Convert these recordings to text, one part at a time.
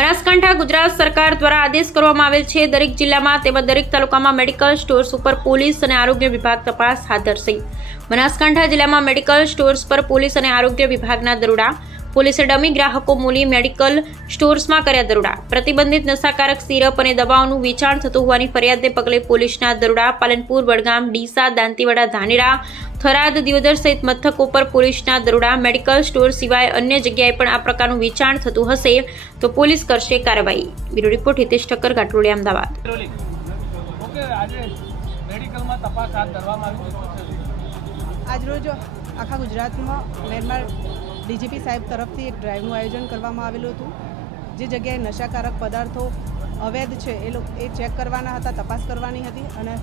બનાસકાંઠા ગુજરાત સરકાર દ્વારા આદેશ કરવામાં આવેલ છે દરેક જિલ્લામાં તેમજ દરેક તાલુકામાં મેડિકલ સ્ટોર્સ ઉપર પોલીસ અને આરોગ્ય વિભાગ તપાસ હાથ ધરશે। બનાસકાંઠા જિલ્લામાં મેડિકલ સ્ટોર્સ પર પોલીસ અને આરોગ્ય વિભાગના દરોડા। પોલીસે ડમી ગ્રાહકો મૂલી મેડિકલ સ્ટોર્સમાં કર્યા દરોડા। પ્રતિબંધિત નશાકારક સિરપ અને દવાઓનું વેચાણ થતું હોવાની ફરિયાદને પગલે પોલીસના દરોડા પાલનપુર, વડગામ, ડીસા, દાંતીવાડા, ધાનેરા, થરાદ, દિયોદર સહિત મથકો પર પોલીસના દરોડા। મેડિકલ સ્ટોર સિવાય અન્ય જગ્યાએ પણ આ પ્રકારનું વેચાણ થતું હશે તો પોલીસ કરશે કાર્યવાહી। બ્યુરો રિપોર્ટ હિતેશ ઠક્કર, ઘાટલોડિયા, અમદાવાદ। આજરોજ આખા ગુજરાતમાં મેરમાર ડીજીપી સાહેબ તરફથી એક ડ્રાઈવનું આયોજન કરવામાં આવેલું હતું। જે જગ્યાએ નશાકારક પદાર્થો અવૈધ છે એ ચેક કરવાના હતા, તપાસ કરવાની હતી। અને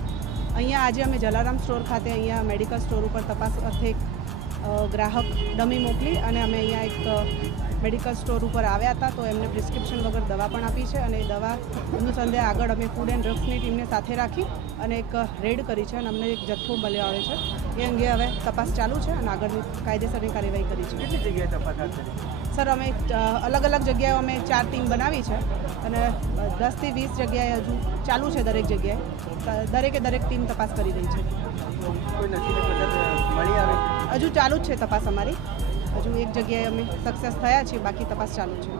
અહીંયા આજે અમે જલારામ સ્ટોર ખાતે અહીંયા મેડિકલ સ્ટોર ઉપર તપાસ અર્થે ગ્રાહક ડમી મોકલી અને અમે અહીંયા એક મેડિકલ સ્ટોર ઉપર આવ્યા હતા તો એમને પ્રિસ્ક્રિપ્શન વગર દવા પણ આપી છે અને એ દવા અનુસંધાને આગળ અમે ફૂડ એન્ડ ડ્રગ્સની ટીમને સાથે રાખી અને એક રેડ કરી છે અને અમને એક જથ્થો મળ્યો આવે છે। એ અંગે હવે તપાસ ચાલુ છે અને આગળની કાયદેસરની કાર્યવાહી કરી છે। કેટલી જગ્યાએ તપાસ હાથ ધરી? સર, અમે અલગ અલગ જગ્યાએ અમે 4 ટીમ બનાવી છે અને 10 થી 20 જગ્યાએ હજુ ચાલુ છે। દરેક જગ્યાએ દરેક ટીમ તપાસ કરી રહી છે। કોઈ નશીલા પદાર્થ મળી આવે છે? હજુ ચાલુ જ છે તપાસ અમારી। હજુ એક જગ્યાએ અમે સક્સેસ થયા છીએ, બાકી તપાસ ચાલુ છે।